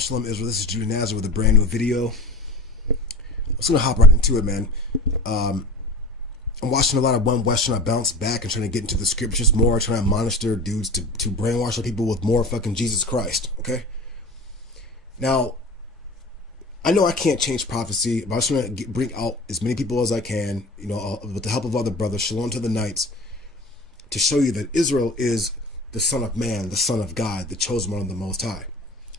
Shalom Israel, this is Judah Nazar with a brand new video. I'm just gonna hop right into it, man. I'm watching a lot of One West trying to bounce back and trying to get into the scriptures more, trying to admonish their dudes to brainwash their people with more fucking Jesus Christ, okay? Now, I know I can't change prophecy, but I just want to bring out as many people as I can, you know, with the help of other brothers, Shalom to the Knights, to show you that Israel is the Son of Man, the Son of God, the chosen one of the Most High.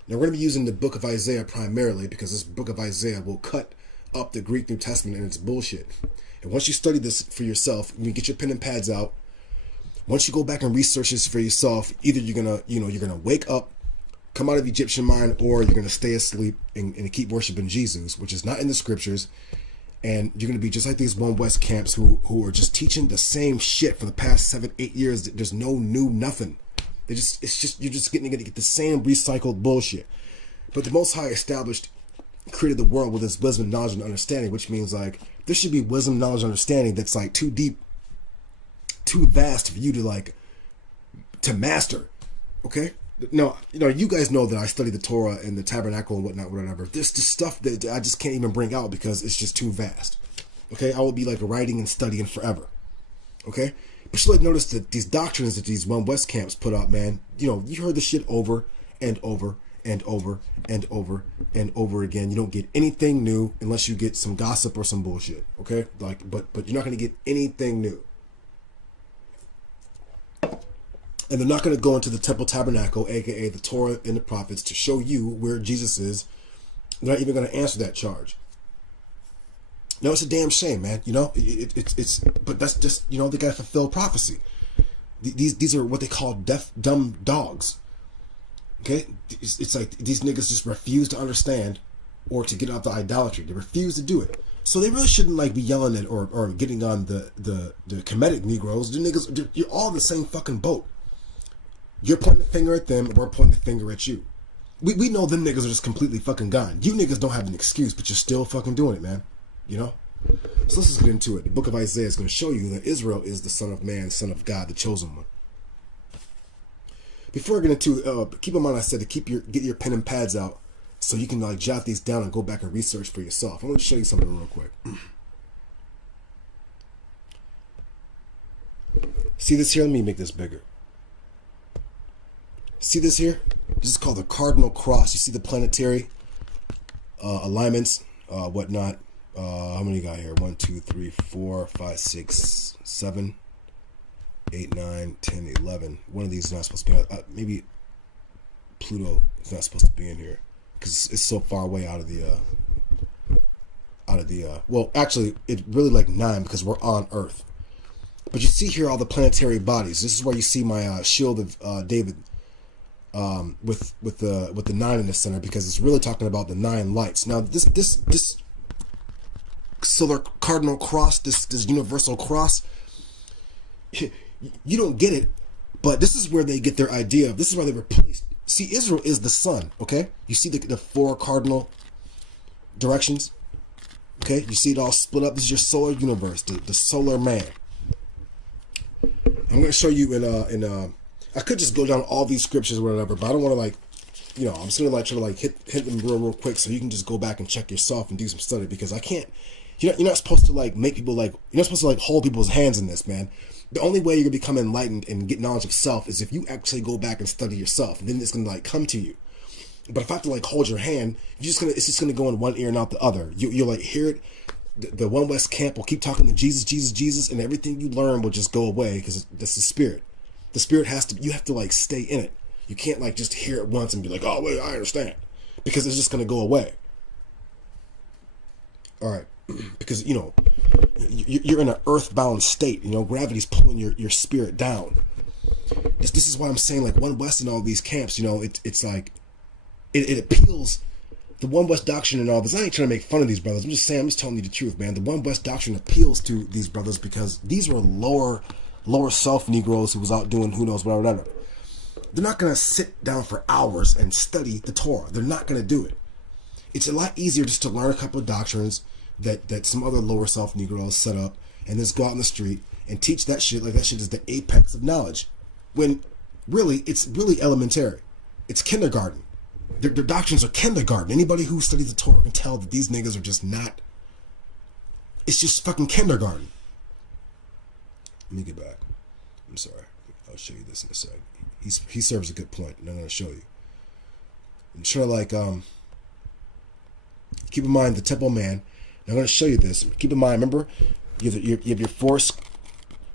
Now, we're going to be using the book of Isaiah primarily because this book of Isaiah will cut up the Greek New Testament and its bullshit. And once you study this for yourself, you get your pen and pads out. Once you go back and research this for yourself, either you're gonna wake up, come out of Egyptian mind, or you're gonna stay asleep and keep worshiping Jesus, which is not in the scriptures. And you're gonna be just like these One West camps who are just teaching the same shit for the past 7-8 years. There's no new nothing. You're just gonna get the same recycled bullshit. But the Most High created the world with his wisdom, knowledge, and understanding, which means like there should be wisdom, knowledge, and understanding that's like too deep, too vast for you to master. Okay? No, you guys know that I study the Torah and the Tabernacle and whatever. There's just stuff that I just can't even bring out because it's just too vast. Okay? I will be like writing and studying forever. Okay? But you notice that these doctrines that these One West camps put out, man, you heard the shit over and over and over and over and over again. You don't get anything new unless you get some gossip or some bullshit. Okay? But you're not going to get anything new. And they're not going to go into the Temple Tabernacle, aka the Torah and the prophets, to show you where Jesus is. They're not even going to answer that charge. No, it's a damn shame, man. But that's just, they got to fulfill prophecy. These are what they call deaf, dumb dogs. Okay? It's like these niggas just refuse to understand or to get out the idolatry. They refuse to do it. So they really shouldn't be yelling at or getting on the Kemetic Negroes. The niggas, you're all in the same fucking boat. You're pointing the finger at them, and we're pointing the finger at you. We know them niggas are just completely fucking gone. You niggas don't have an excuse, but you're still fucking doing it, man. So let's just get into it. The book of Isaiah is going to show you that Israel is the Son of Man, Son of God, the chosen one. Before I get into keep in mind I said to get your pen and pads out so you can jot these down and go back and research for yourself. I want to show you something real quick. See this here? Let me make this bigger. See this here? This is called the cardinal cross. You see the planetary alignments, whatnot. How many you got here? 1, 2, 3, 4, 5, 6, 7, 8, 9, 10, 11. One of these is not supposed to be. Maybe Pluto is not supposed to be in here because it's so far away out of the. Well, actually, it's really 9 because we're on Earth. But you see here all the planetary bodies. This is where you see my shield of David. With the 9 in the center, because it's really talking about the 9 lights. Now this solar cardinal cross, this universal cross, you don't get it, but this is where they get their idea of. This is why they replaced. See, Israel is the sun. Okay, you see the 4 cardinal directions. Okay, you see it all split up. This is your solar universe, the solar man. I'm going to show you in I could just go down all these scriptures or whatever, but I don't want to I'm just gonna try to hit them real quick so you can just go back and check yourself and do some study, because I can't. You're not supposed to make people you're not supposed to hold people's hands in this, man. The only way you're gonna become enlightened and get knowledge of self is if you actually go back and study yourself, and then it's gonna come to you. But if I have to hold your hand, it's just gonna go in one ear and out the other. You'll hear it. The One West camp will keep talking to Jesus, Jesus, Jesus, and everything you learn will just go away because that's the spirit. The spirit you have to stay in it. You can't just hear it once and be like, oh wait, I understand, because it's just gonna go away. All right, because you're in an earthbound state. Gravity's pulling your spirit down. This is why I'm saying One West and all these camps. It appeals. The One West doctrine and all this. I ain't trying to make fun of these brothers. I'm just telling you the truth, man. The One West doctrine appeals to these brothers because these were lower self Negroes who was out doing who knows whatever. They're not going to sit down for hours and study the Torah. They're not going to do it. It's a lot easier just to learn a couple of doctrines that some other lower self Negroes set up and just go out in the street and teach that shit like that shit is the apex of knowledge. When really, it's really elementary. It's kindergarten. Their doctrines are kindergarten. Anybody who studies the Torah can tell that these niggas are just not. It's just fucking kindergarten. Let me get back. I'm sorry. I'll show you this in a sec. He serves a good point, and I'm going to show you. I'm trying to like keep in mind the temple man. I'm going to show you this. Keep in mind, remember, you have your force.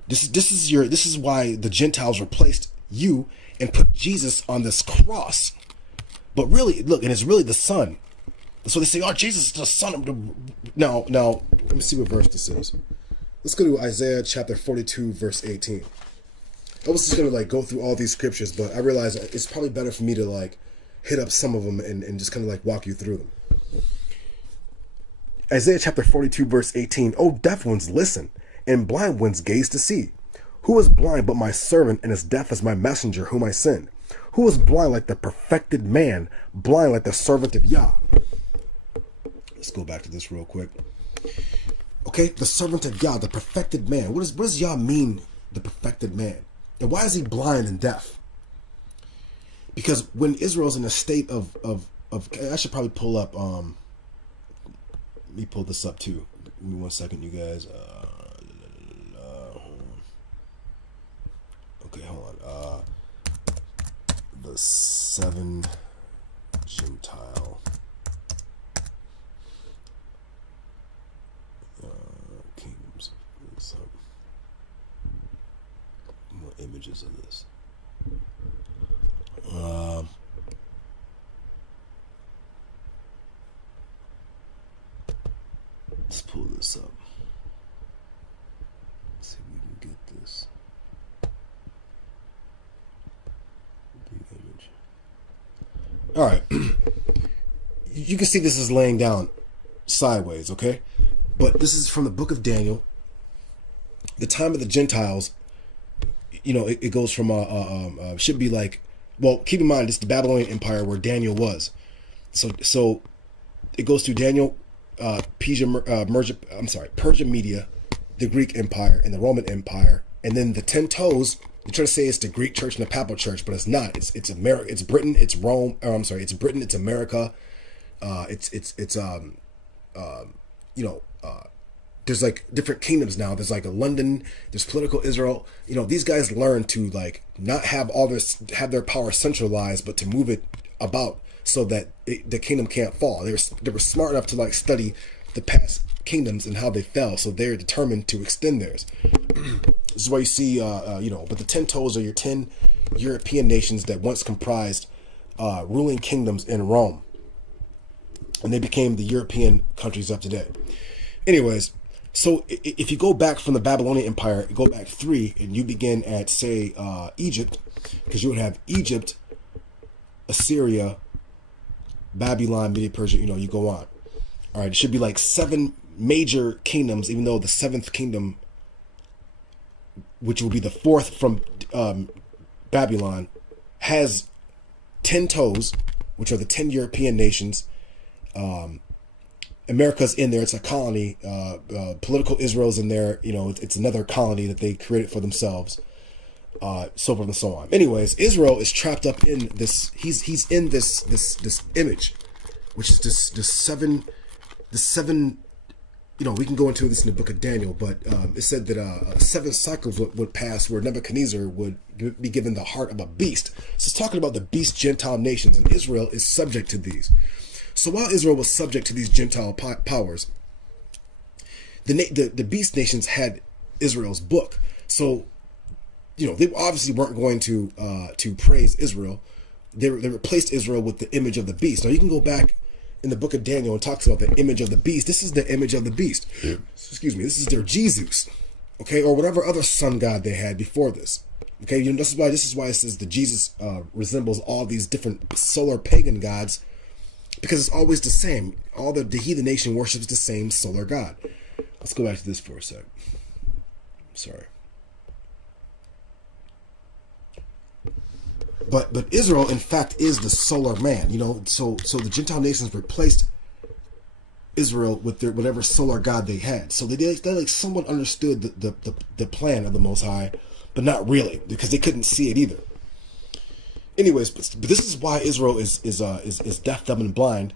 This is why the Gentiles replaced you and put Jesus on this cross. But really, look, and it's really the Son. So they say, oh, Jesus is the Son of the... Now, let me see what verse this is. Let's go to Isaiah chapter 42, verse 18. I was just going to like go through all these scriptures, but I realized it's probably better for me to like hit up some of them and just kind of like walk you through them. Isaiah chapter 42, verse 18. Oh, deaf ones, listen, and blind ones gaze to see. Who is blind but my servant, and is deaf as my messenger whom I send? Who is blind like the perfected man, blind like the servant of Yah? Let's go back to this real quick. Okay, the servant of Yah, the perfected man. What does Yah mean, the perfected man? And why is he blind and deaf? Because when Israel's in a state of I should probably pull up, let me pull this up too. Give me 1 second, you guys. Okay, hold on. The 7 Gentile kingdoms. More images of this. Let's pull this up. Let's see if we can get this. Image. All right. You can see this is laying down sideways, okay? But this is from the book of Daniel. The time of the Gentiles, you know, it goes from should be like, well, keep in mind, this is the Babylonian Empire where Daniel was. So it goes through Daniel, Persia Media, the Greek Empire, and the Roman Empire, and then the 10 toes. They try to say it's the Greek Church and the Papal Church, but it's not. It's America. It's Britain. It's Rome. It's Britain. It's America. There's like different kingdoms now. There's like a London. There's political Israel. You know, these guys learn to like not have have their power centralized, but to move it about so that the kingdom can't fall. They were smart enough to like study the past kingdoms and how they fell, so they're determined to extend theirs. This is why you see, but the 10 toes are your 10 European nations that once comprised ruling kingdoms in Rome, and they became the European countries of today. Anyways, so if you go back from the Babylonian Empire, go back 3, and you begin at, say, Egypt, because you would have Egypt, Assyria, Babylon, Media, Persia, you go on. All right, it should be like 7 major kingdoms, even though the 7th kingdom, which will be the 4th from Babylon, has 10 toes, which are the 10 European nations. America's in there. It's a colony. Political Israel's in there. It's another colony that they created for themselves. So forth and so on. Anyways, Israel is trapped up in this. He's in this image, which is this 7. We can go into this in the book of Daniel, but it said that 7 cycles would pass where Nebuchadnezzar would be given the heart of a beast. So it's talking about the beast Gentile nations, and Israel is subject to these. So while Israel was subject to these Gentile powers, the beast nations had Israel's book. So, they obviously weren't going to praise Israel. They replaced Israel with the image of the beast. Now you can go back in the book of Daniel and talks about the image of the beast. This is the image of the beast. Excuse me. This is their Jesus, okay, or whatever other sun god they had before this. Okay, this is why it says that Jesus resembles all these different solar pagan gods, because it's always the same. All the heathen nation worships the same solar god. Let's go back to this for a sec. Sorry. But Israel, in fact, is the solar man. So the Gentile nations replaced Israel with their whatever solar god they had. So they like somewhat understood the plan of the Most High, but not really, because they couldn't see it either. Anyways, but this is why Israel is deaf, dumb, and blind,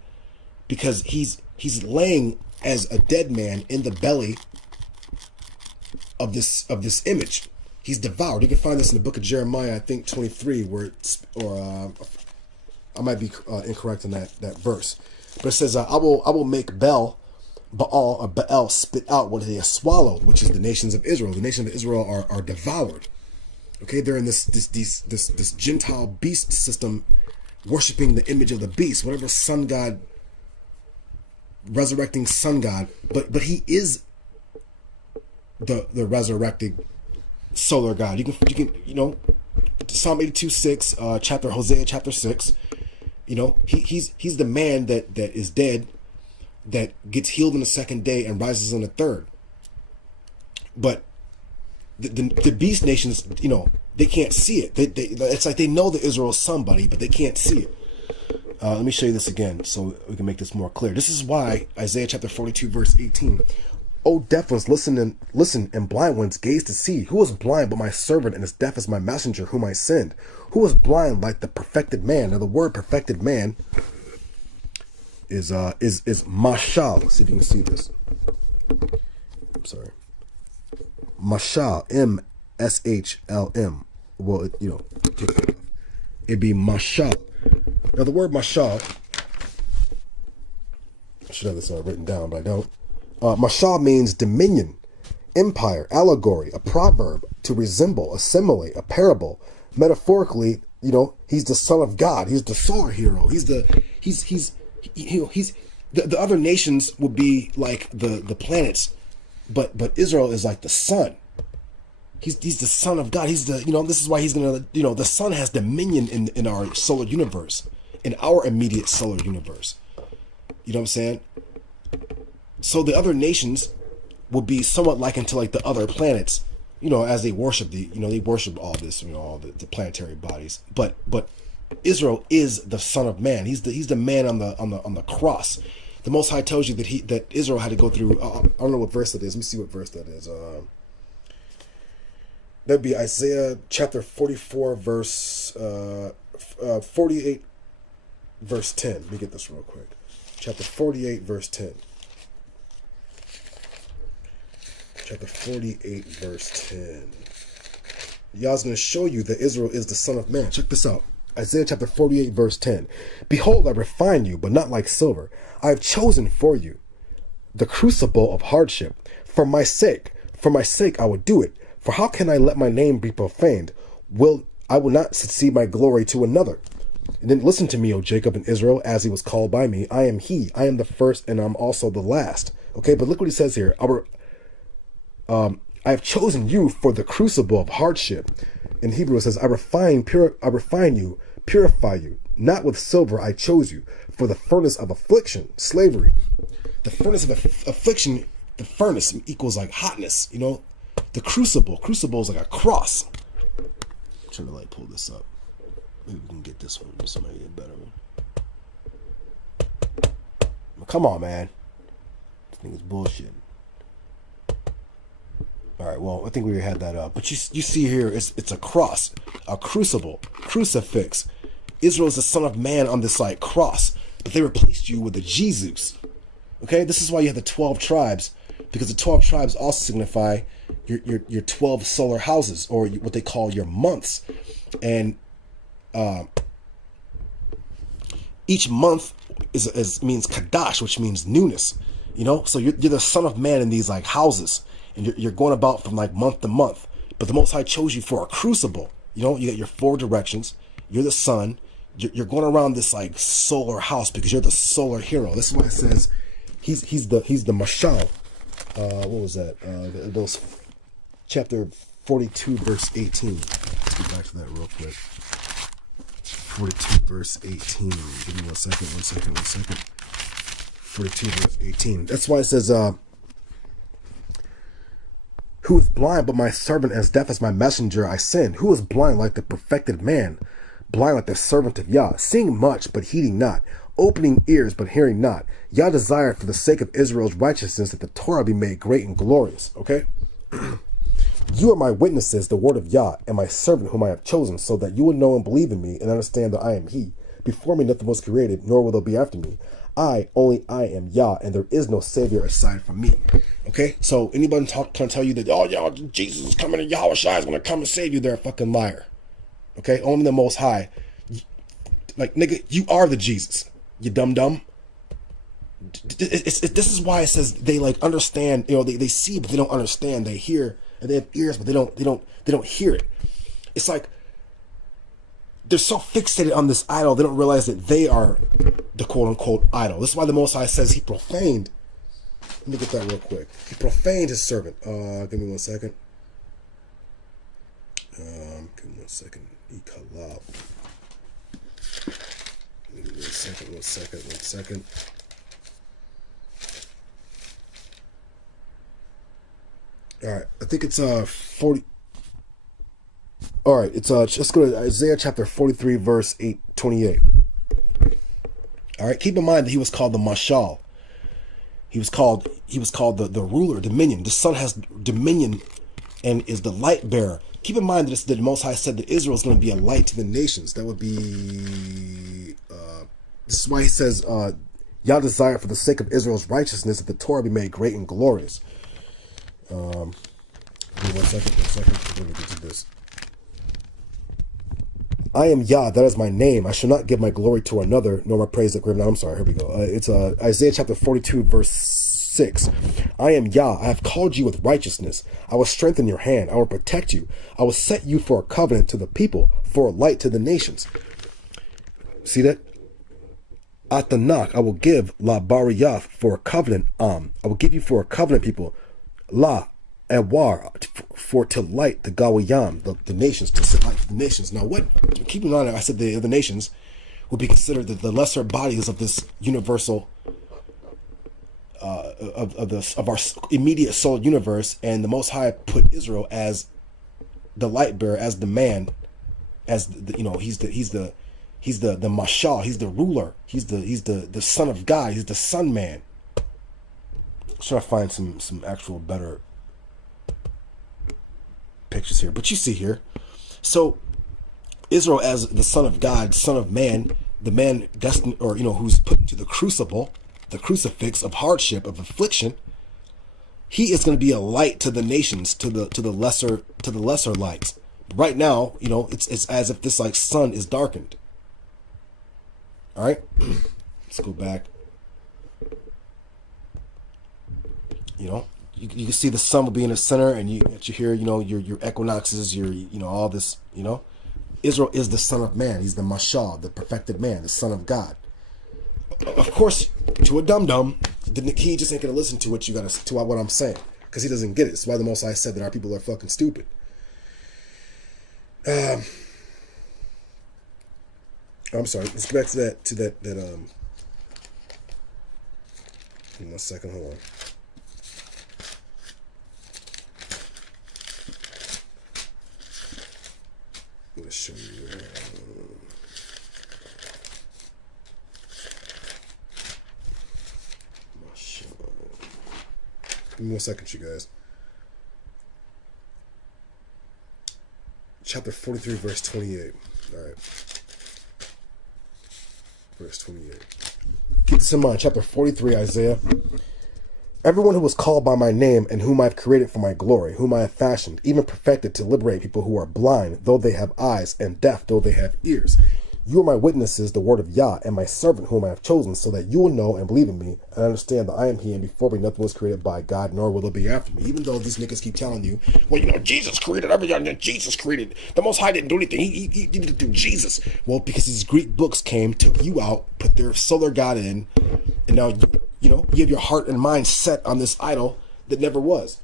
because he's laying as a dead man in the belly of this image. He's devoured. You can find this in the book of Jeremiah, I think 23, where it's, or I might be incorrect in that verse, but it says, I will make Baal spit out what he has swallowed, which is the nations of Israel. The nations of Israel are devoured. Okay, they're in this Gentile beast system, worshiping the image of the beast, whatever sun god, resurrecting sun god, but he is the resurrected solar god. You can Psalm 82:6, Hosea chapter 6. He's the man that is dead, that gets healed on the second day and rises on the third. But the beast nations, they can't see it. It's like they know that Israel is somebody, but they can't see it. Let me show you this again so we can make this more clear. This is why Isaiah chapter 42 verse 18. O deaf ones, listen, and blind ones, gaze to see. Who is blind but my servant, and as deaf as my messenger whom I send? Who is blind like the perfected man? Now the word perfected man is mashal. Let's see if you can see this. I'm sorry. Mashal, M-S-H-L-M. Well, it'd be mashal. Now the word mashal, I should have this written down, but I don't. Mashal means dominion, empire, allegory, a proverb, to resemble, assimilate, a parable. Metaphorically, he's the son of God. He's the solar hero. He's the other nations would be like the planets, but Israel is like the sun. He's the son of God. He's this is why he's gonna, the sun has dominion in our solar universe, in our immediate solar universe. You know what I'm saying? So the other nations will be somewhat likened to like the other planets, as they worship they worship all this, all the planetary bodies. But Israel is the Son of Man. He's the man on the cross. The Most High tells you that Israel had to go through. I don't know what verse that is. Let me see what verse that is. That'd be Isaiah chapter 44 verse 48 verse 10. Let me get this real quick. Chapter 48 verse 10. Chapter 48 verse 10. Yah's going to show you that Israel is the Son of Man. Check this out. Isaiah chapter 48 verse 10. Behold, I refine you, but not like silver. I have chosen for you the crucible of hardship. For my sake I will do it. For how can I let my name be profaned? I will not succeed my glory to another. And then listen to me, O Jacob and Israel, as he was called by me. I am he. I am the first, and I'm also the last. Okay, but look what he says here. I have chosen you for the crucible of hardship. In Hebrew it says, I refine you, purify you. Not with silver I chose you, for the furnace of affliction, slavery. The furnace of affliction, the furnace equals like hotness, The crucible is like a cross. I'm trying to pull this up. Maybe we can get this one. This might be a better one. Come on, man. This thing is bullshit. All right, well, I think we had that up. But you see here, it's a cross, a crucible, crucifix. Israel is the Son of Man on this cross, but they replaced you with a Jesus. Okay, this is why you have the 12 tribes, because the 12 tribes also signify your 12 solar houses, or what they call your months. And each month means Kadash, which means newness. So you're the Son of Man in these houses. And you're going about from month to month. But the Most High chose you for a crucible. You got your 4 directions. You're the sun. You're going around this solar house because you're the solar hero. This is why it says he's the mashal. What was that? Those chapter 42 verse 18. Let's get back to that real quick. 42 verse 18. Give me one second. 42 verse 18. That's why it says who is blind but my servant, as deaf as my messenger I send? Who is blind like the perfected man, blind like the servant of Yah, seeing much but heeding not, opening ears but hearing not? Yah desired for the sake of Israel's righteousness that the Torah be made great and glorious. Okay? You are my witnesses, the word of Yah, and my servant whom I have chosen, so that you will know and believe in me, and understand that I am he. Before me nothing was created, nor will there be after me. Only I am Yah, and there is no Savior aside from me. Okay? So anybody trying to tell you that, oh, yeah, Jesus is coming and Yahweh Shai is going to come and save you, they're a fucking liar. Okay? Only the Most High. Like, nigga, you are the Jesus. You dumb. This is why it says they like understand, they see but they don't understand. They hear and they have ears but they don't hear it. It's like they're so fixated on this idol they don't realize that they are the quote unquote idol. This is why the Most High says he profaned. Let me get that real quick. He profaned his servant. Give me 1 second. Give me 1 second. Ikalab. Give me 1 second. All right, I think it's 40. All right, it's let's go to Isaiah chapter 43, verse 28. All right, keep in mind that he was called the Mashal. He was called the ruler, dominion. The Son has dominion and is the light bearer. Keep in mind that the Most High said that Israel is going to be a light to the nations. That would be this is why he says Yah desired for the sake of Israel's righteousness that the Torah be made great and glorious. Give me 1 second. Let me get to this. I am Yah, that is my name. I shall not give my glory to another, nor my praise to graven. I'm sorry, here we go. It's Isaiah chapter 42, verse 6. I am Yah, I have called you with righteousness. I will strengthen your hand. I will protect you. I will set you for a covenant to the people, for a light to the nations. See that? At the knock, I will give La Bariyah for a covenant. I will give you for a covenant people. La Ewar for to light the Gawayam, the nations, to set light to the nations. Now, keep in mind, I said the other nations would be considered the lesser bodies of this universal, of our immediate soul universe, and the Most High put Israel as the light bearer, as the man, as he's the mashal, he's the ruler, he's the son of God, he's the son man. I'm trying to find some actual better pictures here, but you see here. So Israel as the son of God, son of man, the man destined, or who's put into the crucible, the crucifix of hardship, of affliction, he is going to be a light to the nations, to the lesser lights. Right now, it's as if this like sun is darkened. All right, let's go back. You can see the sun will be in the center, and you hear, your equinoxes, all this, Israel is the son of man. He's the mashal, the perfected man, the son of God. Of course, to a dum-dum, he just ain't going to listen to what I'm saying, because he doesn't get it. That's why the Most High said that our people are fucking stupid. I'm sorry. Let's get back to that. Give me 1 second. Hold on. I'm going to show you. Give me 1 second, you guys. Chapter 43, verse 28. All right. Verse 28. Keep this in mind. Chapter 43, Isaiah. Everyone who was called by my name and whom I have created for my glory, whom I have fashioned, even perfected to liberate people who are blind, though they have eyes, and deaf, though they have ears. You are my witnesses, the word of Yah, and my servant whom I have chosen, so that you will know and believe in me, and understand that I am he, and before me nothing was created by God, nor will it be after me. Even though these niggas keep telling you, well, Jesus created everything, Jesus created. The Most High didn't do anything. He didn't do Jesus. Well, because these Greek books came, took you out, put their solar God in, and now you have your heart and mind set on this idol that never was.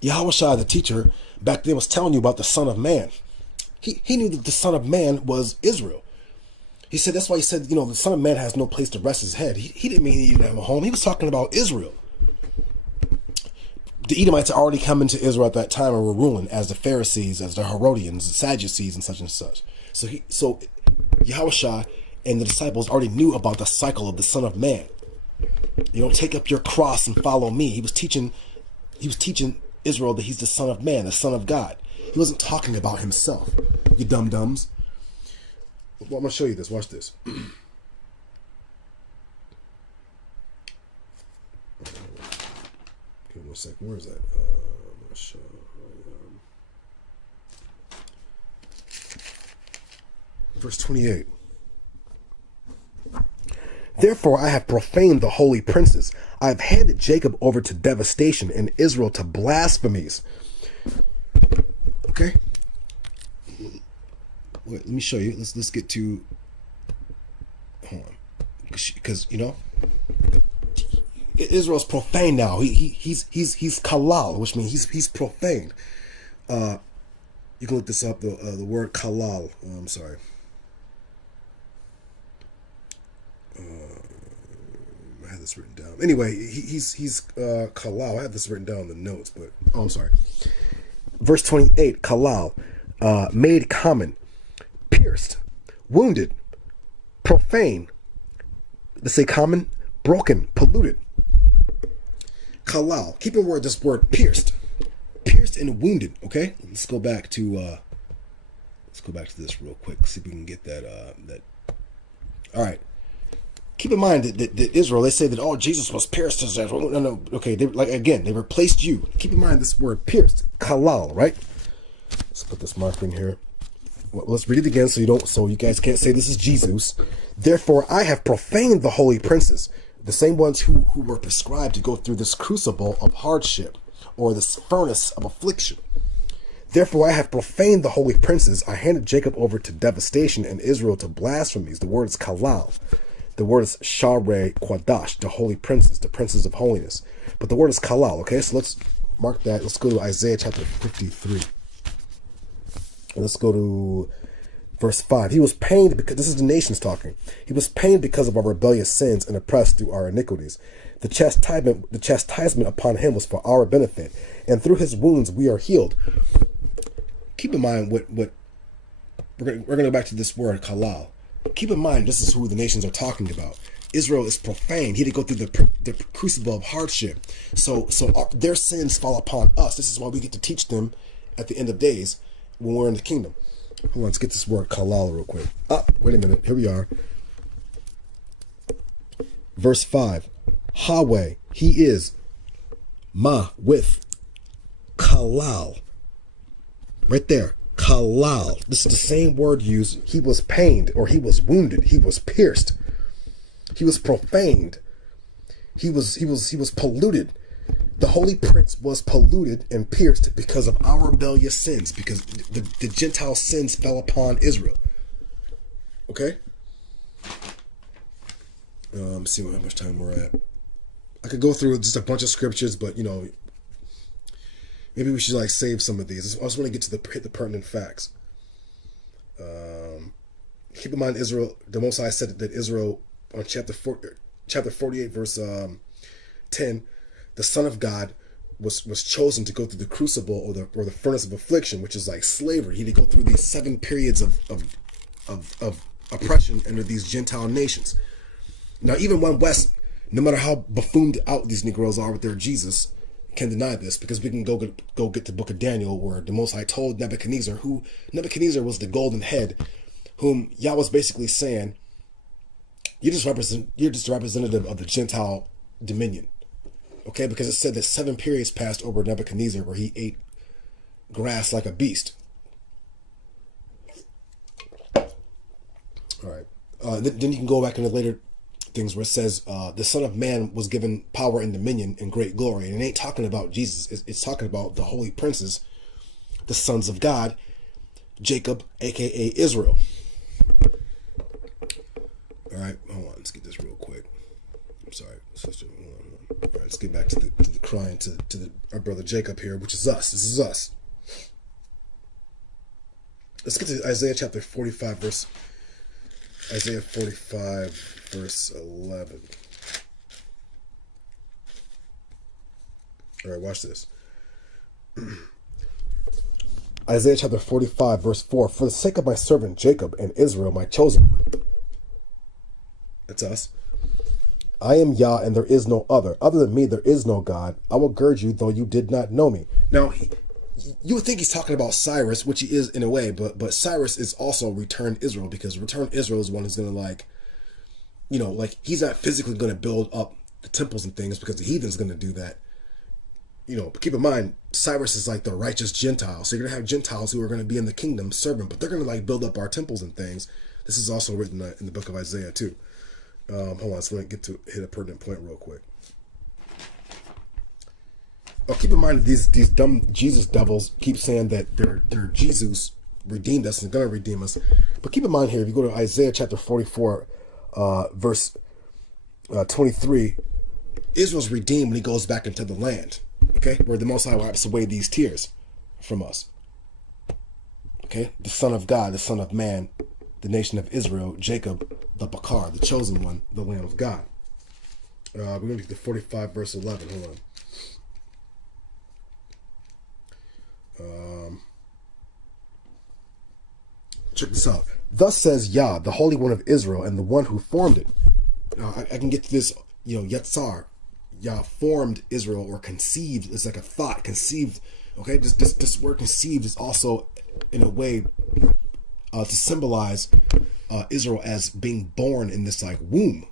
Yahweh Shai, the teacher, back then was telling you about the Son of Man. He knew that the Son of Man was Israel. He said, that's why he said, the Son of Man has no place to rest his head. He didn't mean he didn't have a home. He was talking about Israel. The Edomites had already come into Israel at that time and were ruling as the Pharisees, as the Herodians, the Sadducees, and such and such. So Yahweh Shai and the disciples already knew about the cycle of the Son of Man. Take up your cross and follow me. He was teaching He was teaching Israel that he's the Son of Man, the Son of God. He wasn't talking about himself. You dum-dums. Well, I'm going to show you this. Watch this. Give me 1 second. Where is that? Verse 28. Therefore I have profaned the holy princes. I have handed Jacob over to devastation and Israel to blasphemies. Okay? Wait, let me show you. Let's get to... Hold on. Because, you know, Israel's profane now. He's kalal, which means he's profane. You can look this up, the word kalal. I'm sorry. I had this written down. Anyway, he's kalal. I have this written down in the notes, but I'm sorry. Verse 28, kalal, made common, pierced, wounded, profane. Let's say common, broken, polluted. Kalal. Keep in word this word pierced and wounded. Okay, let's go back to this real quick. See if we can get that. All right. Keep in mind that Israel, they say that, oh, Jesus was pierced. No. Okay, they replaced you. Keep in mind this word pierced, kalal, right? Let's put this marker in here. Well, let's read it again so you guys can't say this is Jesus. Therefore, I have profaned the holy princes, the same ones who were prescribed to go through this crucible of hardship or this furnace of affliction. Therefore, I have profaned the holy princes. I handed Jacob over to devastation and Israel to blasphemies. The word is kalal. The word is Sharei Quadash, the holy princes, the princes of holiness. But the word is kalal, okay? So let's mark that. Let's go to Isaiah chapter 53. And let's go to verse 5. He was pained because, this is the nations talking. He was pained because of our rebellious sins and oppressed through our iniquities. The chastisement upon him was for our benefit, and through his wounds we are healed. Keep in mind what we're going to go back to this word kalal. Keep in mind, this is who the nations are talking about. Israel is profane. He had to go through the crucible of hardship. So their sins fall upon us. This is why we get to teach them at the end of days when we're in the kingdom. Hold on, let's get this word kalal real quick. Wait a minute. Here we are. Verse 5. Yahweh, he is with kalal. Right there. Kalal. This is the same word used. He was pained, or he was wounded. He was pierced. He was profaned. He was polluted. The holy prince was polluted and pierced because of our rebellious sins, because the Gentile sins fell upon Israel. Okay? Let's see how much time we're at. I could go through just a bunch of scriptures, but, you know, maybe we should save some of these. I just want to get to the pertinent facts. Keep in mind, Israel. The Most High said that Israel, on chapter 48, verse 10, the Son of God was chosen to go through the crucible or the furnace of affliction, which is like slavery. He had to go through these 7 periods of oppression under these Gentile nations. Now, even one West, no matter how buffooned out these Negroes are with their Jesus, can deny this, because we can go get the book of Daniel, where the Most High told Nebuchadnezzar, who Nebuchadnezzar was the golden head, whom Yah was basically saying, you're just a representative of the Gentile dominion. Okay, because it said that 7 periods passed over Nebuchadnezzar where he ate grass like a beast. All right. Then you can go back into later things where it says the Son of Man was given power and dominion and great glory. And it ain't talking about Jesus. It's talking about the holy princes, the sons of God, Jacob, a.k.a. Israel. All right. Hold on. Let's get this real quick. I'm sorry, sister. All right, let's get back to the crying to our brother Jacob here, which is us. This is us. Let's get to Isaiah chapter 45, verse 11. All right, watch this. Isaiah chapter 45, verse 4. For the sake of my servant Jacob and Israel, my chosen one. That's us. I am Yah, and there is no other. Other than me, there is no God. I will gird you, though you did not know me. Now, you would think he's talking about Cyrus, which he is in a way, but Cyrus is also returned Israel, because returned Israel is one who's going to, like, you know, like, he's not physically going to build up the temples and things, because the heathen's going to do that. You know, but keep in mind, Cyrus is like the righteous Gentile. So you're going to have Gentiles who are going to be in the kingdom serving, but they're going to, like, build up our temples and things. This is also written in the book of Isaiah too. Hold on, so let me hit a pertinent point real quick. Oh, keep in mind that these dumb Jesus devils keep saying that their Jesus redeemed us and going to redeem us. But keep in mind here, if you go to Isaiah chapter 44, verse 23, Israel's redeemed when he goes back into the land. Okay, where the Most High wipes away these tears from us. Okay, the Son of God, the Son of Man, the nation of Israel, Jacob, the Bakar, the chosen one, the Lamb of God. We're going to get to 45 verse 11. Hold on. Check this out. Thus says Yah, the Holy One of Israel, and the one who formed it. I can get to this, you know, Yetzar. Yah formed Israel, or conceived. It's like a thought, conceived. Okay, this word conceived is also, in a way, to symbolize Israel as being born in this, like, womb.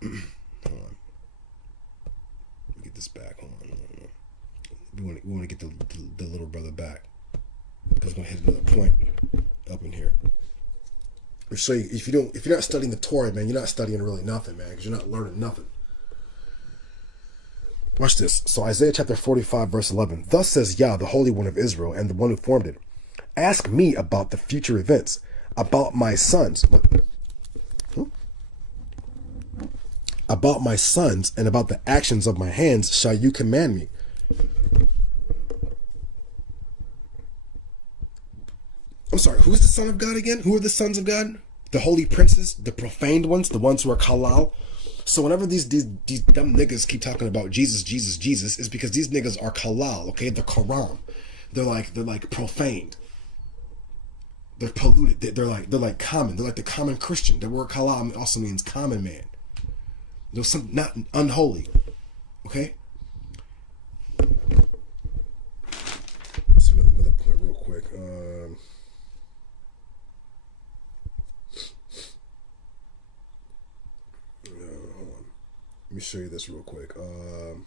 Hold on. Let me get this back. Hold on. We want to get the little brother back, because we're going to hit another point up in here. I'll show you, if you're not studying the Torah, man, you're not studying really nothing, man, because you're not learning nothing. Watch this. So Isaiah chapter 45 verse 11. Thus says Yah, the Holy One of Israel, and the one who formed it. Ask me about the future events, about my sons. About my sons and about the actions of my hands shall you command me. I'm sorry, who's the Son of God again? Who are the sons of God? The holy princes, the profaned ones, the ones who are kalal. So whenever these dumb niggas keep talking about Jesus, Jesus, Jesus, it's because these niggas are kalal, okay? They're Quran. They're like profaned. They're polluted. They're like common. They're like the common Christian. The word kalal also means common man. There's some not unholy. Okay? That's another point real quick. Hold on. Let me show you this real quick. I'm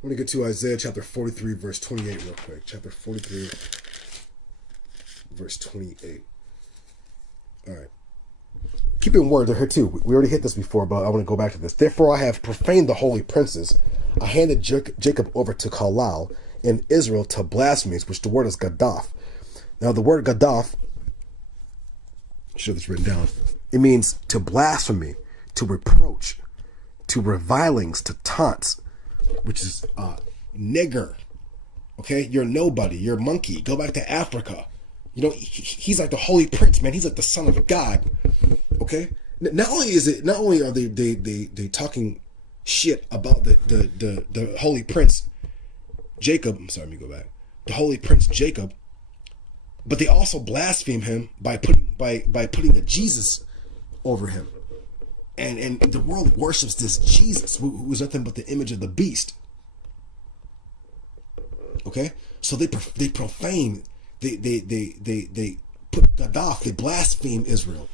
going to get to Isaiah chapter 43, verse 28 real quick. Chapter 43, verse 28. All right. Keep in word here too. We already hit this before, but I want to go back to this. Therefore, I have profaned the holy princes. I handed Jacob over to Kalal, and Israel to blasphemies, which the word is Gadaf. Now, the word Gadaf, I should have this written down. It means to blasphemy, to reproach, to revilings, to taunts, which is nigger. Okay, you're nobody. You're a monkey. Go back to Africa. You know, he's like the holy prince, man. He's like the son of God. Okay. Not only are they talking shit about the holy prince Jacob. I'm sorry, let me go back. The holy prince Jacob, but they also blaspheme him by putting a Jesus over him, and the world worships this Jesus who is nothing but the image of the beast. Okay, so they profane. They put Gadaf, they blaspheme Israel.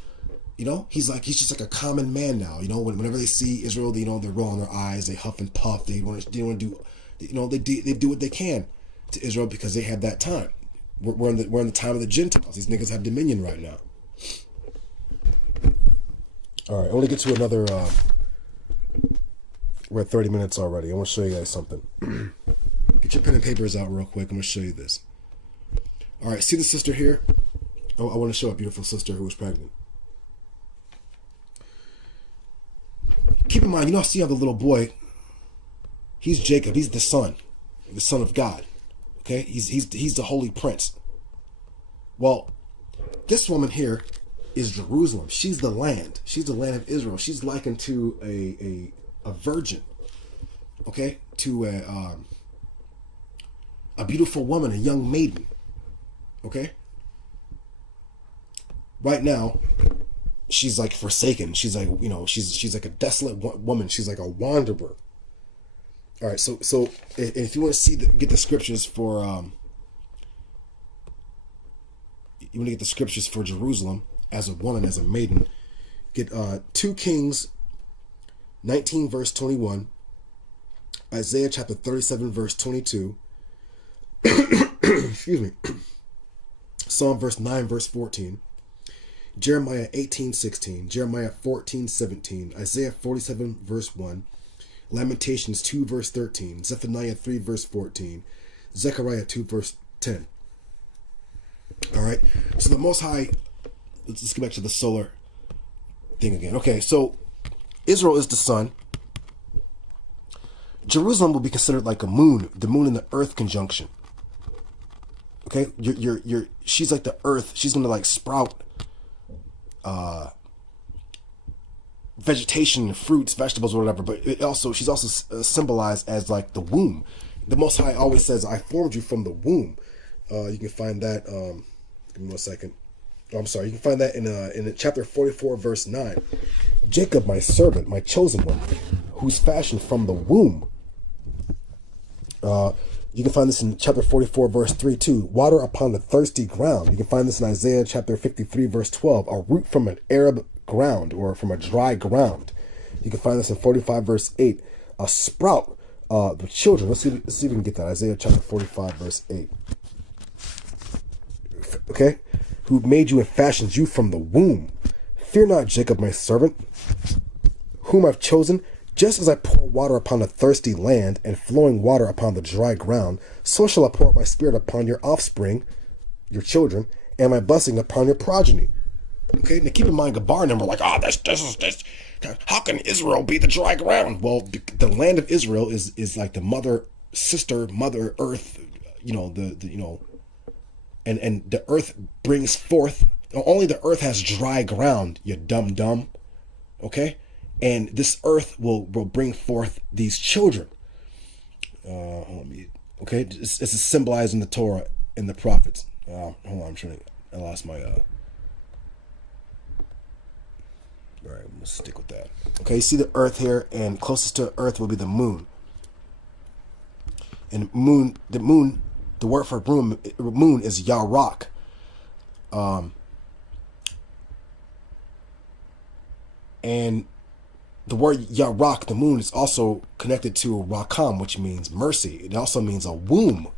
You know, he's just like a common man now. You know, whenever they see Israel, they're rolling their eyes, they huff and puff, they want to do, you know, they do what they can to Israel because they have that time. We're in the time of the Gentiles. These niggas have dominion right now. All right, I want to get to another. We're at 30 minutes already. I want to show you guys something. Get your pen and papers out real quick. I'm going to show you this. All right, see the sister here? Oh, I want to show a beautiful sister who was pregnant. Keep in mind, you know, see how the little boy, he's Jacob. He's the son of God. Okay, he's the holy prince. Well, this woman here is Jerusalem. She's the land. She's the land of Israel. She's likened to a virgin. Okay, to a beautiful woman, a young maiden. Okay. Right now, she's like forsaken. She's like, you know, she's like a desolate woman. She's like a wanderer. All right, so if you want to get the scriptures for you want to get the scriptures for Jerusalem as a woman, as a maiden, get 2 Kings 19 verse 21, Isaiah chapter 37 verse 22, excuse me, Psalm verse 9 verse 14, Jeremiah 18:16, Jeremiah 14:17, Isaiah 47 verse 1, Lamentations 2 verse 13, Zephaniah 3 verse 14, Zechariah 2 verse 10. All right, so the Most High, let's get back to the solar thing again. Okay, so Israel is the sun. Jerusalem will be considered like a moon, the moon and the earth conjunction. Okay, she's like the earth. She's gonna like sprout vegetation, fruits, vegetables, or whatever. But she's also symbolized as like the womb. The Most High always says, "I formed you from the womb." You can find that. Give me 1 second. Oh, I'm sorry. You can find that in chapter 44, verse 9. Jacob, my servant, my chosen one, who's fashioned from the womb. You can find this in chapter 44, verse 3 too. Water upon the thirsty ground. You can find this in Isaiah chapter 53, verse 12. A root from an Arab ground, or from a dry ground. You can find this in 45, verse 8. A sprout. The children. Let's see if we can get that. Isaiah chapter 45, verse 8. Okay? Who made you and fashioned you from the womb. Fear not, Jacob, my servant, whom I've chosen. Just as I pour water upon a thirsty land and flowing water upon the dry ground, so shall I pour out my spirit upon your offspring, your children, and my blessing upon your progeny. Okay, now keep in mind, Gabar number like, this. How can Israel be the dry ground? Well, the land of Israel is like the mother earth, you know, and the earth brings forth. Only the earth has dry ground, you dumb. Okay, and this earth will bring forth these children. Okay, it's symbolized in the Torah and the prophets. Hold on, I lost my. All right, I'm gonna stick with that. Okay, you see the earth here, and closest to earth will be the moon. And the moon, the word for moon is Yarok. And the word Yarok, the moon, is also connected to Rakam, which means mercy. It also means a womb.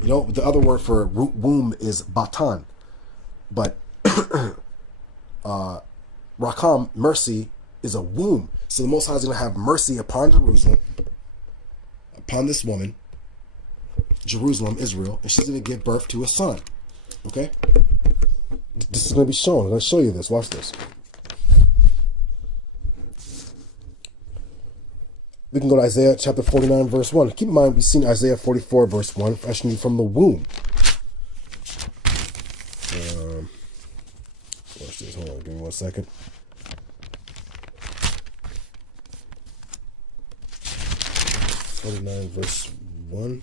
You know, the other word for womb is Batan. But Rakam, mercy, is a womb. So the Most High is going to have mercy upon Jerusalem, upon this woman, Jerusalem, Israel, and she's going to give birth to a son. Okay? This is going to be shown. I'm going to show you this. Watch this. We can go to Isaiah chapter 49, verse 1. Keep in mind, we've seen Isaiah 44, verse 1, fashioned you from the womb. Watch this. Hold on. Give me 1 second. Verse 1.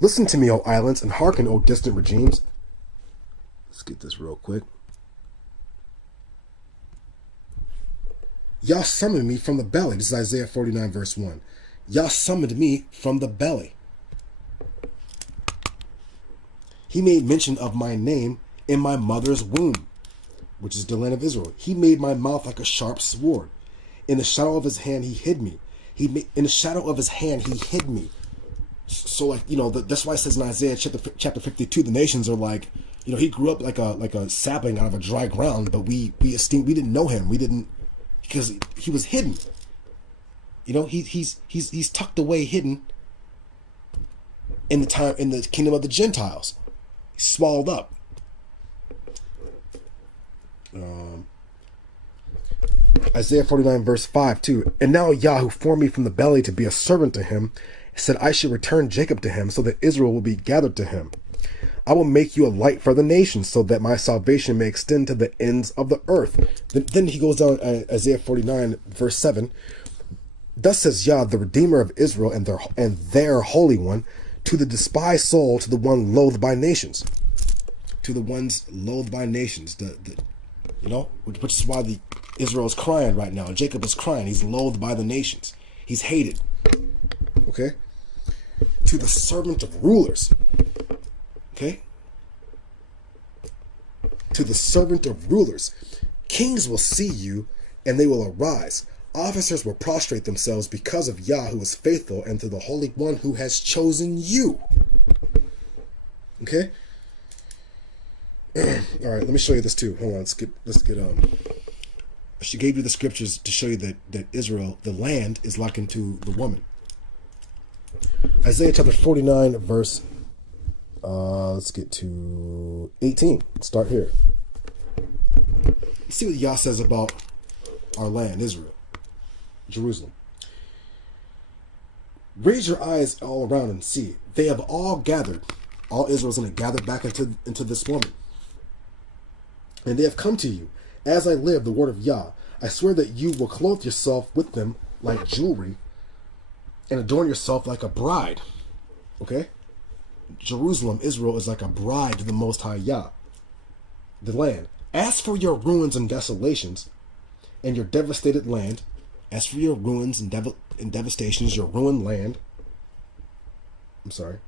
Listen to me, O islands, and hearken, O distant regimes. Let's get this real quick. Yah summoned me from the belly. This is Isaiah 49, verse 1. Yah summoned me from the belly. He made mention of my name in my mother's womb, which is the land of Israel. He made my mouth like a sharp sword. In the shadow of his hand, he hid me. In the shadow of his hand, he hid me. So, like, you know, that's why it says in Isaiah chapter 52, the nations are like, you know, he grew up like a sapling out of a dry ground, but we didn't know him. We didn't, because he was hidden. You know, he's tucked away, hidden in the kingdom of the Gentiles. He's swallowed up. Isaiah 49, verse 5 too. And now Yah, who formed me from the belly to be a servant to him, said I should return Jacob to him, so that Israel will be gathered to him. I will make you a light for the nations, so that my salvation may extend to the ends of the earth. Then he goes down, Isaiah 49, verse 7. Thus says Yah, the Redeemer of Israel and their Holy One, To the despised soul, to the one loathed by nations. To the ones loathed by nations. Which is why Israel is crying right now. Jacob is crying. He's loathed by the nations. He's hated. Okay? To the servant of rulers. Okay? To the servant of rulers. Kings will see you, and they will arise. Officers will prostrate themselves because of Yah, who is faithful, and to the Holy One who has chosen you. Okay? All right, let me show you this too. Hold on, she gave you the scriptures to show you that Israel, the land, is likened to the woman. Isaiah chapter 49, verse, let's get to 18. Start here. See what Yah says about our land, Israel, Jerusalem. Raise your eyes all around and see. They have all gathered. All Israel's going to gather back into this woman. And they have come to you. As I live, the word of Yah, I swear that you will clothe yourself with them like jewelry and adorn yourself like a bride. Okay? Jerusalem, Israel, is like a bride to the Most High Yah, the land. As for your ruins and desolations and your devastated land, as for your ruins and devastations, your ruined land, I'm sorry.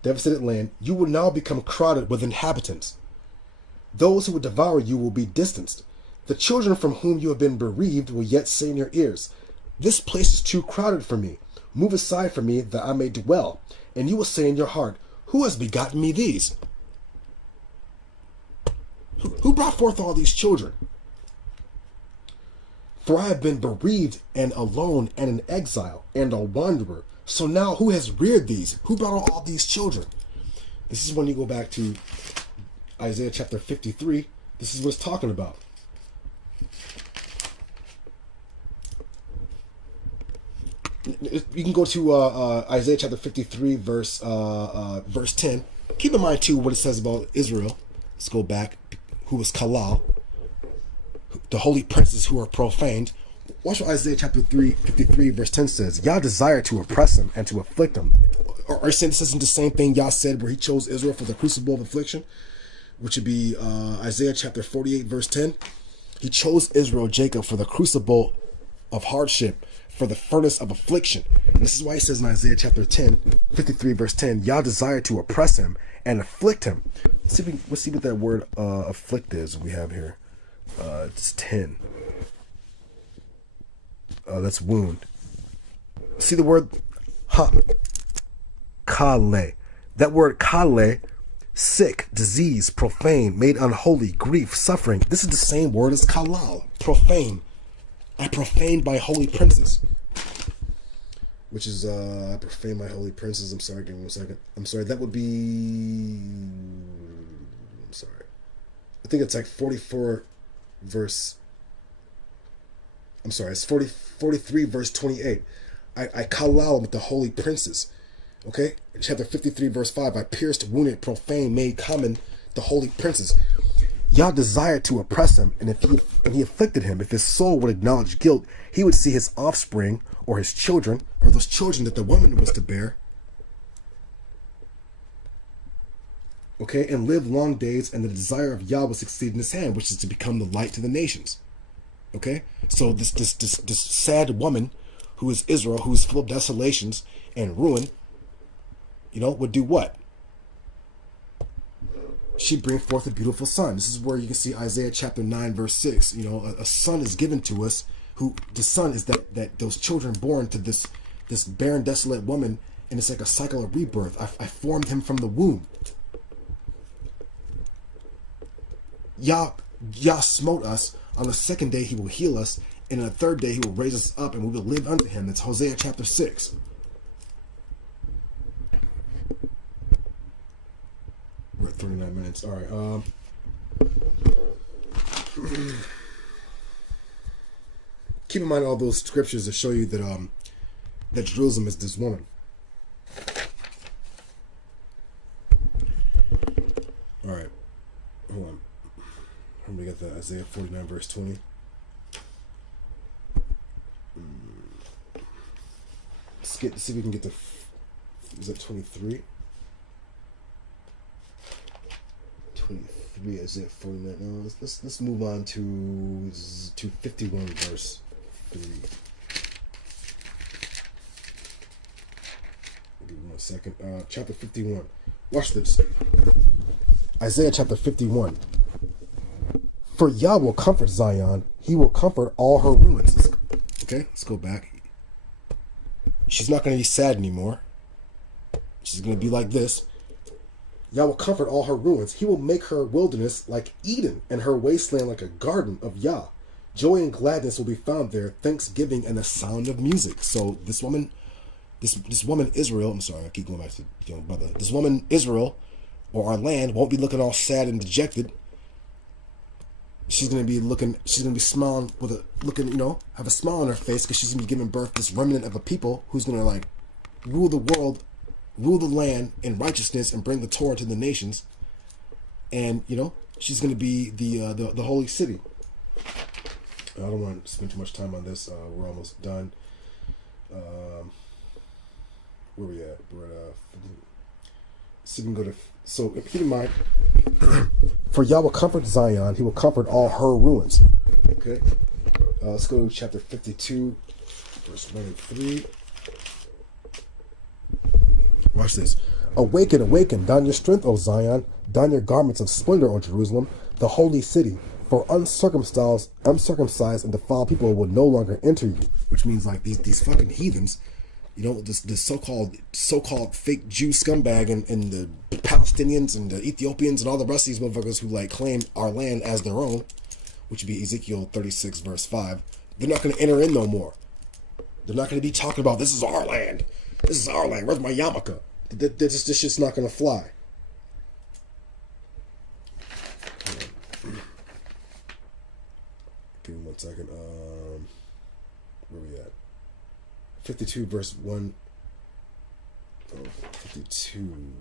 Devastated land, you will now become crowded with inhabitants. Those who would devour you will be distanced. The children from whom you have been bereaved will yet say in your ears, this place is too crowded for me. Move aside from me that I may dwell. And you will say in your heart, who has begotten me these? Who brought forth all these children? For I have been bereaved and alone and an exile and a wanderer. So now who has reared these? Who brought all these children? This is when you go back to Isaiah chapter 53. This is what it's talking about. You can go to Isaiah chapter 53, verse 10. Keep in mind, too, what it says about Israel. Let's go back. Who was Kalal, the holy princes who are profaned. Watch what Isaiah chapter 53, verse 10 says. Yah desired to oppress him and to afflict him. Are you saying this isn't the same thing Yah said where he chose Israel for the crucible of affliction? Which would be Isaiah chapter 48, verse 10. He chose Israel, Jacob, for the crucible of hardship, for the furnace of affliction. And this is why he says in Isaiah chapter 53, verse 10, Yah desired to oppress him and afflict him. Let's see what that word afflict is we have here. It's 10. That's wound. See the word kale. That word kale, sick, disease, profane, made unholy, grief, suffering. This is the same word as kalal, profane. I profaned my holy princes. Which is, I profane my holy princes. I'm sorry, give me 1 second. I'm sorry, that would be, I'm sorry. I think it's like 44 verse, I'm sorry, it's 43 verse 28. I kalal with the holy princes. Okay? Chapter 53 verse 5. I pierced, wounded, profaned, made common the holy princes. Yah desired to oppress him, and he afflicted him. If his soul would acknowledge guilt, he would see his offspring, or his children, or those children that the woman was to bear, okay, and live long days, and the desire of Yah would succeed in his hand, which is to become the light to the nations. Okay? So this sad woman, who is Israel, who is full of desolations and ruin, would do what? She'd bring forth a beautiful son. This is where you can see Isaiah chapter 9, verse 6. A son is given to us. Who the son is that those children born to this barren, desolate woman, and it's like a cycle of rebirth. I formed him from the womb. Yah smote us. On the second day he will heal us, and on the third day he will raise us up, and we will live unto him. That's Hosea chapter 6. We're at 39 minutes. All right. Keep in mind all those scriptures that show you that that Jerusalem is this woman. All right. Hold on. We got the Isaiah 49 verse 20. Let's let's see if we can get to. Is that 23? 23 is it 49? No, let's move on to 51 verse 3. Give me 1 second. Chapter 51. Watch this. Isaiah chapter 51. For Yah will comfort Zion, he will comfort all her ruins. Okay, let's go back. She's not going to be sad anymore. She's going to be like this. Yah will comfort all her ruins. He will make her wilderness like Eden and her wasteland like a garden of Yah. Joy and gladness will be found there, thanksgiving and the sound of music. So this woman, this woman Israel, I'm sorry, I keep going back to brother. This woman Israel, or our land, won't be looking all sad and dejected. She's gonna be smiling with have a smile on her face, because she's gonna be giving birth to this remnant of a people who's gonna like rule the world, rule the land in righteousness, and bring the Torah to the nations. And she's gonna be the holy city. I don't want to spend too much time on this. We're almost done. Where we at? We're at. So we can go to. So keep in mind, for Yah will comfort Zion, he will comfort all her ruins. Okay. Let's go to chapter 52, verse 1 and 3. Watch this. Awaken, awaken, don your strength, O Zion, don your garments of splendor, O Jerusalem, the holy city. For uncircumcised and defiled people will no longer enter you. Which means like these fucking heathens, this so-called fake Jew scumbag and the Palestinians and the Ethiopians and all the rest of these motherfuckers who like claim our land as their own, which would be Ezekiel 36 verse 5. They're not going to enter in no more. They're not going to be talking about this is our land. This is our land. Where's my yarmulke? This shit's not going to fly. Give me 1 second. Where we at? 52 verse 1. 52.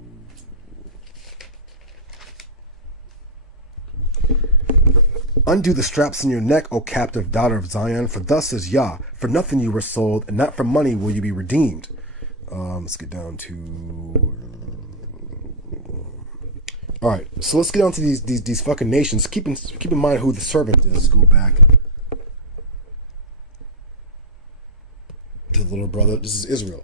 Undo the straps in your neck, O captive daughter of Zion, for thus says Yah, for nothing you were sold, and not for money will you be redeemed. Let's get down to. All right, so let's get on to these fucking nations. Keep in mind who the servant is. Let's go back to the little brother. This is Israel.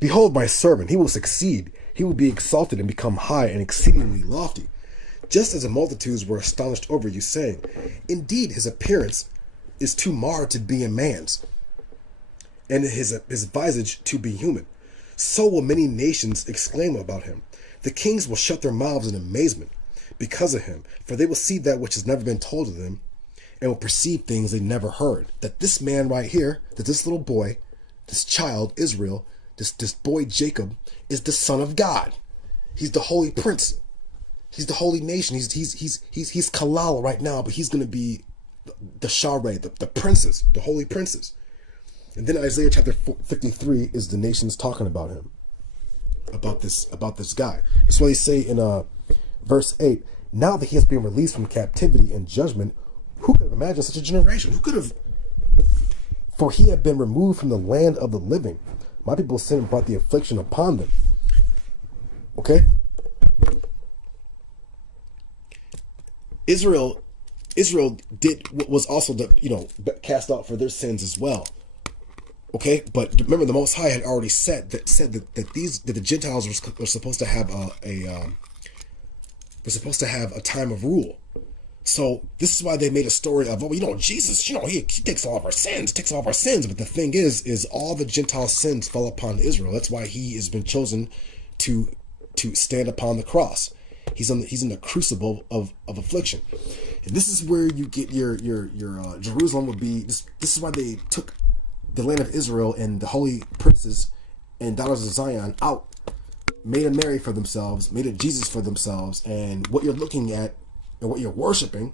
Behold my servant, he will succeed. He will be exalted and become high and exceedingly lofty. Just as the multitudes were astonished over you, saying, indeed his appearance is too marred to be a man's, and his visage to be human. So will many nations exclaim about him. The kings will shut their mouths in amazement because of him, for they will see that which has never been told to them, and will perceive things they never heard. That this man right here, that this little boy, this child, Israel, this boy Jacob, is the son of God. He's the holy prince. He's the holy nation. He's Kalal right now, but he's going to be the Shareh, the princes, the holy princes. And then Isaiah chapter 53 is the nations talking about him, about this guy. That's why they say in verse 8, now that he has been released from captivity and judgment, who could have imagined such a generation? Who could have? For he had been removed from the land of the living. My people sinned and brought the affliction upon them. Okay? Israel was also cast out for their sins as well. Okay, but remember the Most High had already said that the Gentiles were supposed to have a time of rule. So this is why they made a story of, Jesus, he takes all of our sins, But the thing is all the Gentile sins fell upon Israel. That's why he has been chosen to stand upon the cross. He's in the crucible of affliction, and this is where you get your Jerusalem would be. This is why they took the land of Israel and the holy princes and daughters of Zion out, made a Mary for themselves, made a Jesus for themselves, and what you're looking at and what you're worshiping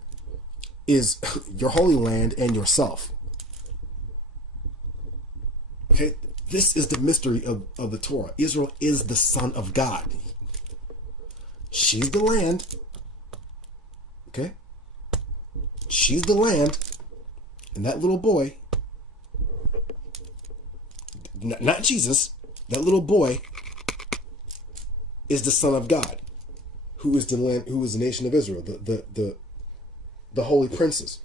is your holy land and yourself. Okay, this is the mystery of the Torah. Israel is the son of God. She's the land. Okay? She's the land. And that little boy not Jesus, that little boy is the Son of God, who is the land, who is the nation of Israel, the holy princes.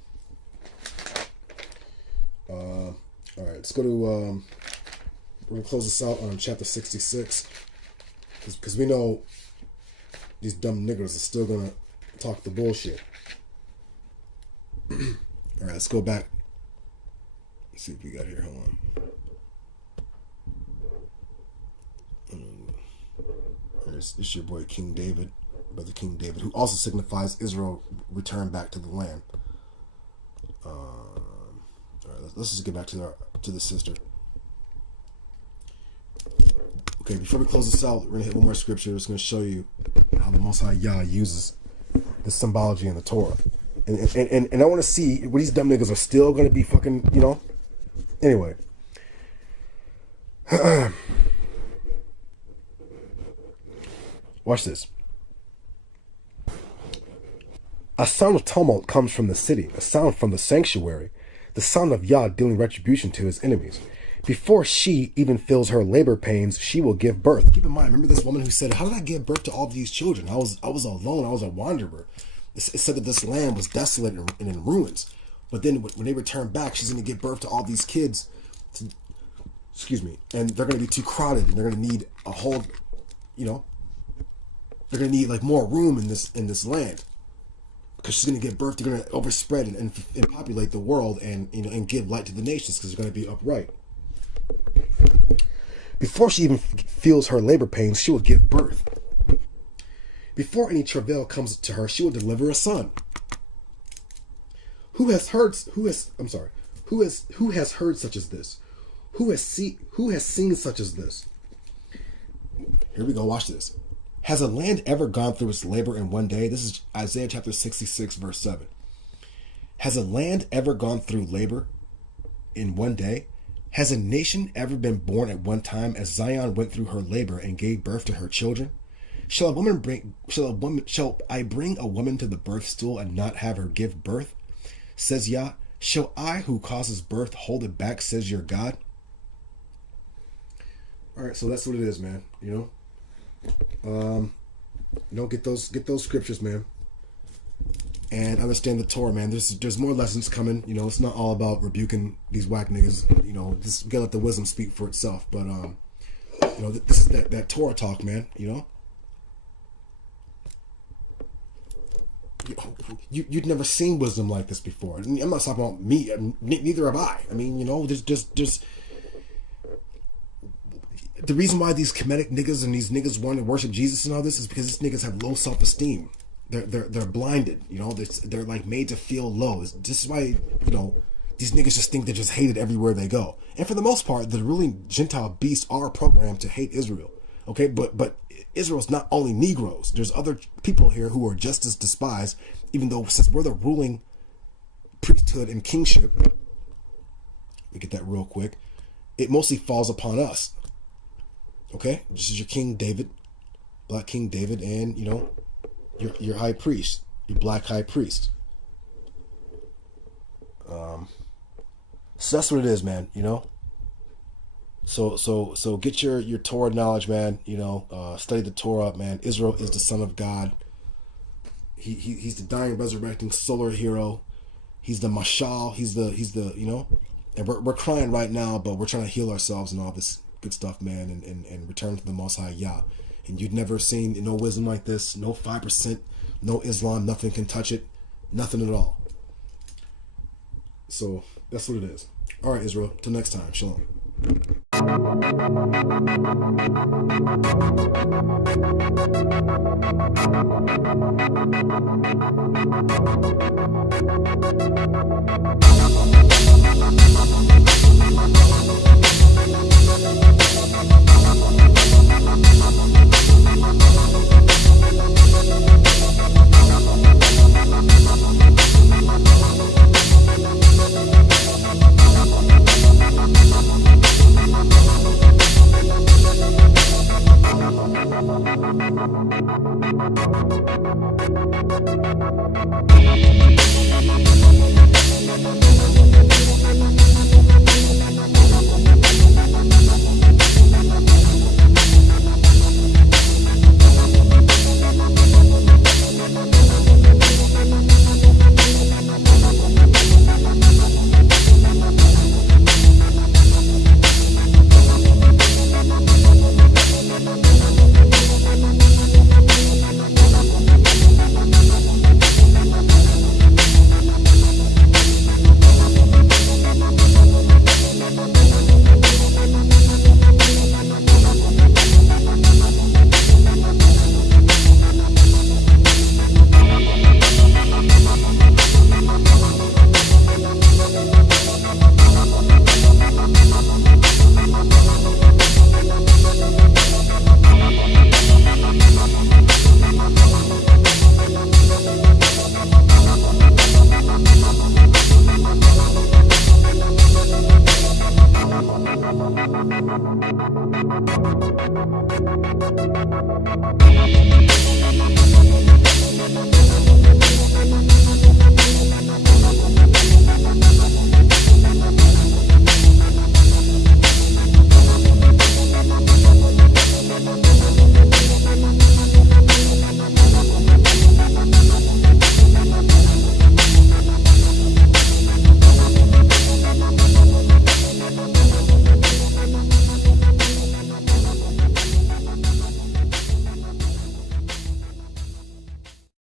All right, let's go to. We're gonna close this out on chapter 66, because we know these dumb niggers are still gonna talk the bullshit. All right, let's go back. Let's see what we got here. Hold on. It's your boy King David, brother King David, who also signifies Israel return back to the land. All right, let's just get back to the sister. Okay, before we close this out, we're gonna hit one more scripture. It's gonna show you how the Most High Yah uses the symbology in the Torah, and I want to see what these dumb niggas are still gonna be fucking, you know. Anyway. Watch this. A sound of tumult comes from the city, a sound from the sanctuary, the sound of Yah dealing retribution to his enemies. Before she even feels her labor pains, she will give birth. Keep in mind, remember this woman who said, how did I give birth to all these children? I was alone, I was a wanderer. It said that this land was desolate and in ruins. But then when they return back, she's going to give birth to all these kids. And they're going to be too crowded, and they're going to need a whole, you know, they're going to need like more room in this land, because she's going to give birth. They're going to overspread and populate the world, and you know, and give light to the nations, because they're going to be upright. Before she even feels her labor pains, she will give birth. Before any travail comes to her, she will deliver a son. Who has heard such as this? Who has seen such as this? Here we go, watch this. Has a land ever gone through its labor in one day? This is Isaiah chapter 66, verse 7. Has a land ever gone through labor in one day? Has a nation ever been born at one time, as Zion went through her labor and gave birth to her children? Shall I bring a woman to the birth stool and not have her give birth? Says Yah. Shall I, who causes birth, hold it back? Says your God. All right, so that's what it is, man. You know, get those scriptures, man, and understand the Torah, man. There's more lessons coming. You know, it's not all about rebuking these whack niggas. You know, just gotta let the wisdom speak for itself. But you know, this is that Torah talk, man. You know, you'd never seen wisdom like this before. I'm not talking about me. Neither have I. I mean, you know, just the reason why these Kemetic niggas and these niggas want to worship Jesus and all this is because these niggas have low self-esteem. They're blinded. You know, they're like made to feel low. This is why, you know, these niggas just think they're just hated everywhere they go. And for the most part, the ruling Gentile beasts are programmed to hate Israel. Okay, but Israel's not only Negroes. There's other people here who are just as despised, even though since we're the ruling priesthood and kingship, let me get that real quick, it mostly falls upon us. Okay, this is your King David, Black King David, and you know, your high priest, your black high priest. So that's what it is, man. You know. So get your Torah knowledge, man. You know, study the Torah, man. Israel is the Son of God. He's the dying, resurrecting solar hero. He's the mashal. He's the you know, and we're crying right now, but we're trying to heal ourselves and all this good stuff, man, and return to the Most High Yah. And you've never seen no wisdom like this, no 5%, no Islam, nothing can touch it, nothing at all. So that's what it is. All right, Israel. Till next time. Shalom.